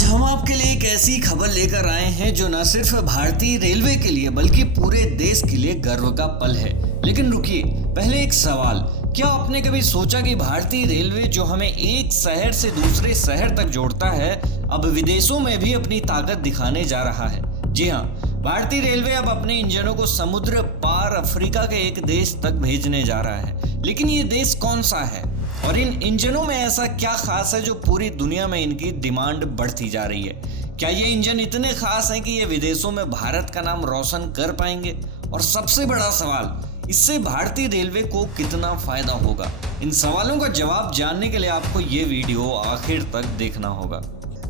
आज हम आपके लिए एक ऐसी खबर लेकर आए हैं जो न सिर्फ भारतीय रेलवे के लिए बल्कि पूरे देश के लिए गर्व का पल है। लेकिन रुकिए, पहले एक सवाल। क्या आपने कभी सोचा कि भारतीय रेलवे जो हमें एक शहर से दूसरे शहर तक जोड़ता है, अब विदेशों में भी अपनी ताकत दिखाने जा रहा है? जी हाँ, भारतीय रेलवे अब अपने इंजनों को समुद्र पार अफ्रीका के एक देश तक भेजने जा रहा है। लेकिन ये देश कौन सा है और इन इंजनों में ऐसा क्या खास है जो पूरी दुनिया में इनकी डिमांड बढ़ती जा रही है? क्या ये इंजन इतने खास हैं कि ये विदेशों में भारत का नाम रोशन कर पाएंगे? और सबसे बड़ा सवाल, इससे भारतीय रेलवे को कितना फायदा होगा? इन सवालों का जवाब जानने के लिए आपको ये वीडियो आखिर तक देखना होगा।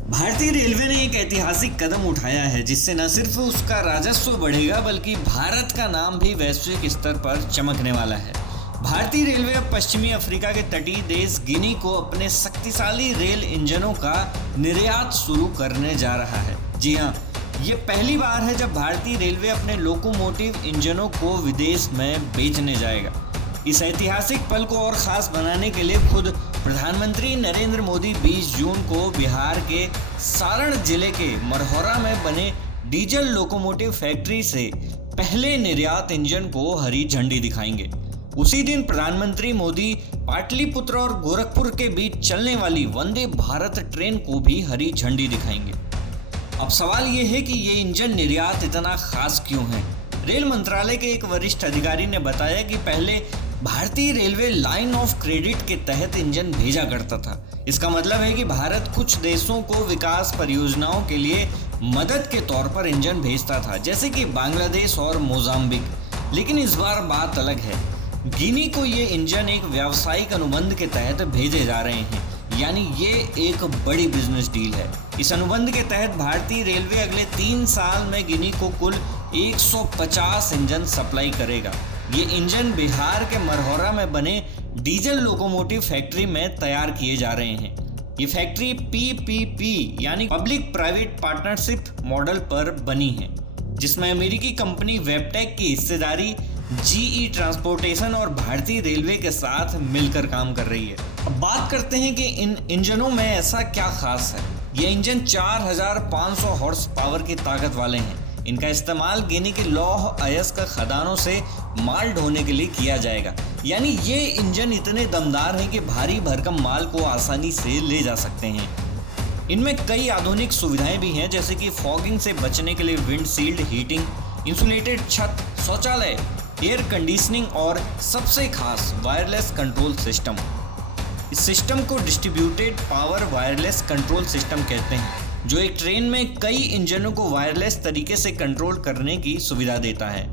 भारतीय रेलवे ने एक ऐतिहासिक कदम उठाया है जिससे न सिर्फ उसका राजस्व बढ़ेगा बल्कि भारत का नाम भी वैश्विक स्तर पर चमकने वाला है। भारतीय रेलवे अब पश्चिमी अफ्रीका के तटीय देश गिनी को अपने शक्तिशाली रेल इंजनों का निर्यात शुरू करने जा रहा है। जी हाँ, ये पहली बार है जब भारतीय रेलवे अपने लोकोमोटिव इंजनों को विदेश में बेचने जाएगा। इस ऐतिहासिक पल को और खास बनाने के लिए खुद प्रधानमंत्री नरेंद्र मोदी 20 जून को बिहार के सारण जिले के मरहौरा में बने डीजल लोकोमोटिव फैक्ट्री से पहले निर्यात इंजन को हरी झंडी दिखाएंगे। उसी दिन प्रधानमंत्री मोदी पाटलिपुत्र और गोरखपुर के बीच चलने वाली वंदे भारत ट्रेन को भी हरी झंडी दिखाएंगे। अब सवाल ये है कि ये इंजन निर्यात इतना खास क्यों है? रेल मंत्रालय के एक वरिष्ठ अधिकारी ने बताया कि पहले भारतीय रेलवे लाइन ऑफ क्रेडिट के तहत इंजन भेजा करता था। इसका मतलब है कि भारत कुछ देशों को विकास परियोजनाओं के लिए मदद के तौर पर इंजन भेजता था, जैसे कि बांग्लादेश और मोजाम्बिक। लेकिन इस बार बात अलग है। गिनी को ये इंजन एक व्यावसायिक अनुबंध के तहत भेजे जा रहे हैं, यानी ये एक बड़ी बिजनेस डील है। इस अनुबंध के तहत भारतीय रेलवे अगले 3 साल में गिनी को कुल 150 इंजन सप्लाई करेगा। ये इंजन बिहार के मरहौरा में बने डीजल लोकोमोटिव फैक्ट्री में तैयार किए जा रहे हैं। ये फैक्ट्री पीपीपी यानी पब्लिक प्राइवेट पार्टनरशिप मॉडल पर बनी है, जिसमें अमेरिकी कंपनी वेबटेक की हिस्सेदारी जीई ट्रांसपोर्टेशन और भारतीय रेलवे के साथ मिलकर काम कर रही है। अब बात करते हैं कि इन इंजनों में ऐसा क्या खास है। ये इंजन 4500 हॉर्स पावर की ताकत वाले हैं। इनका इस्तेमाल गिनी के लौह अयस्क खदानों से माल ढोने के लिए किया जाएगा। यानी ये इंजन इतने दमदार हैं कि भारी भरकम माल को आसानी से ले जा सकते हैं। इनमें कई आधुनिक सुविधाएं भी हैं, जैसे कि फॉगिंग से बचने के लिए विंडशील्ड हीटिंग, इंसुलेटेड छत, शौचालय, एयर कंडीशनिंग और सबसे खास वायरलेस कंट्रोल सिस्टम। इस सिस्टम को distributed power wireless control system कहते हैं, जो एक ट्रेन में कई इंजनों को वायरलेस तरीके से कंट्रोल करने की सुविधा देता है।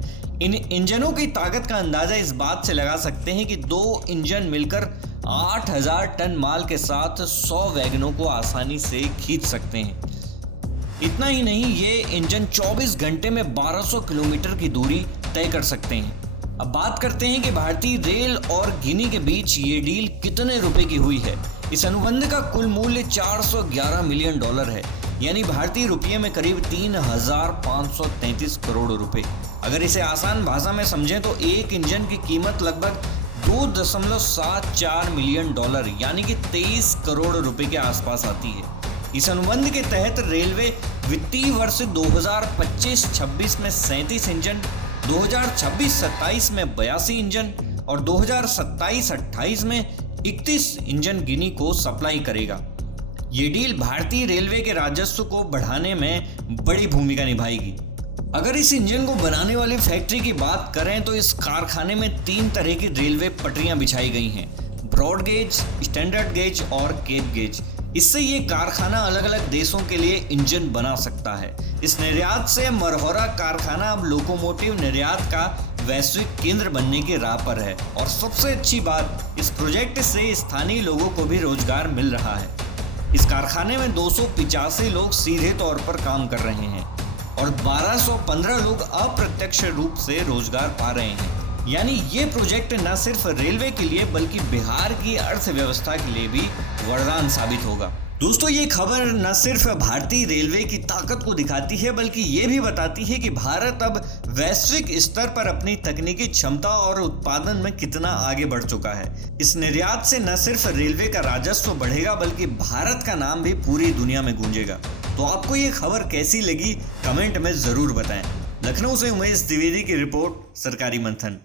इन इंजनों की ताकत का अंदाजा इस बात से लगा सकते हैं कि 2 इंजन मिलकर 8000 टन माल के साथ 100 वैगनों को आसानी से खींच सकते हैं। इतना ही नहीं, ये इंजन 24 घंटे में 1200 किलोमीटर की दूरी तय कर सकते हैं। अब बात करते हैं कि भारतीय रेल और गिनी के बीच ये डील कितने रुपए की हुई है। इस अनुबंध का कुल मूल्य $411 मिलियन है, यानी भारतीय रुपये में करीब 3533 करोड़ रुपए। अगर इसे आसान भाषा में समझें तो एक इंजन की कीमत लगभग $2.74 मिलियन यानी कि 23 करोड़ रुपए के आसपास आती है। इस अनुबंध के तहत रेलवे वित्तीय वर्ष 2025-26 में 37 इंजन, 2026-27 में 82 इंजन और 2027-28 में 31 इंजन गिनी को सप्लाई करेगा। ये डील भारतीय रेलवे के राजस्व को बढ़ाने में बड़ी भूमिका निभाएगी। अगर इस इंजन को बनाने वाली फैक्ट्री की बात करें तो इस कारखाने में 3 तरह की रेलवे पटरियां बिछाई गई हैं: ब्रॉड गेज, स्टैंडर्ड गेज और केप गेज। इससे ये कारखाना अलग अलग देशों के लिए इंजन बना सकता है। इस निर्यात से मरहौरा कारखाना अब लोकोमोटिव निर्यात का वैश्विक केंद्र बनने की राह पर है। और सबसे अच्छी बात, इस प्रोजेक्ट से स्थानीय लोगों को भी रोजगार मिल रहा है। इस कारखाने में 285 लोग सीधे तौर पर काम कर रहे हैं और 1215 लोग अप्रत्यक्ष रूप से रोजगार पा रहे हैं। यानी ये प्रोजेक्ट न सिर्फ रेलवे के लिए बल्कि बिहार की अर्थव्यवस्था के लिए भी वरदान साबित होगा। दोस्तों, ये खबर न सिर्फ भारतीय रेलवे की ताकत को दिखाती है बल्कि ये भी बताती है कि भारत अब वैश्विक स्तर पर अपनी तकनीकी क्षमता और उत्पादन में कितना आगे बढ़ चुका है। इस निर्यात से न सिर्फ रेलवे का राजस्व बढ़ेगा बल्कि भारत का नाम भी पूरी दुनिया में गूंजेगा। तो आपको ये खबर कैसी लगी कमेंट में जरूर बताएं। लखनऊ से उमेश द्विवेदी की रिपोर्ट, सरकारी मंथन।